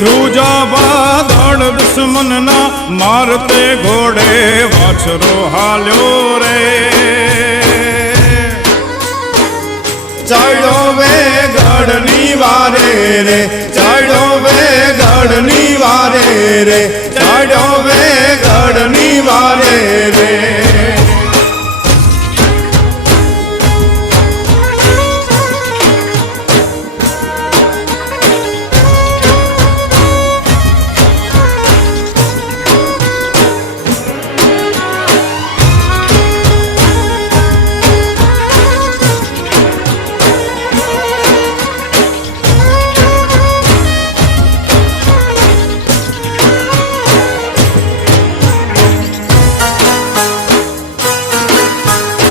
ધ્રુજા બાદળ દુશ્મનના મારતે ઘોડે વાછરો હાલ્યો રે ચડ્યો વે ગઢની વારે રે ચડ્યો વે ગઢની વારે રે ચડ્યો વે ગઢની વારે રે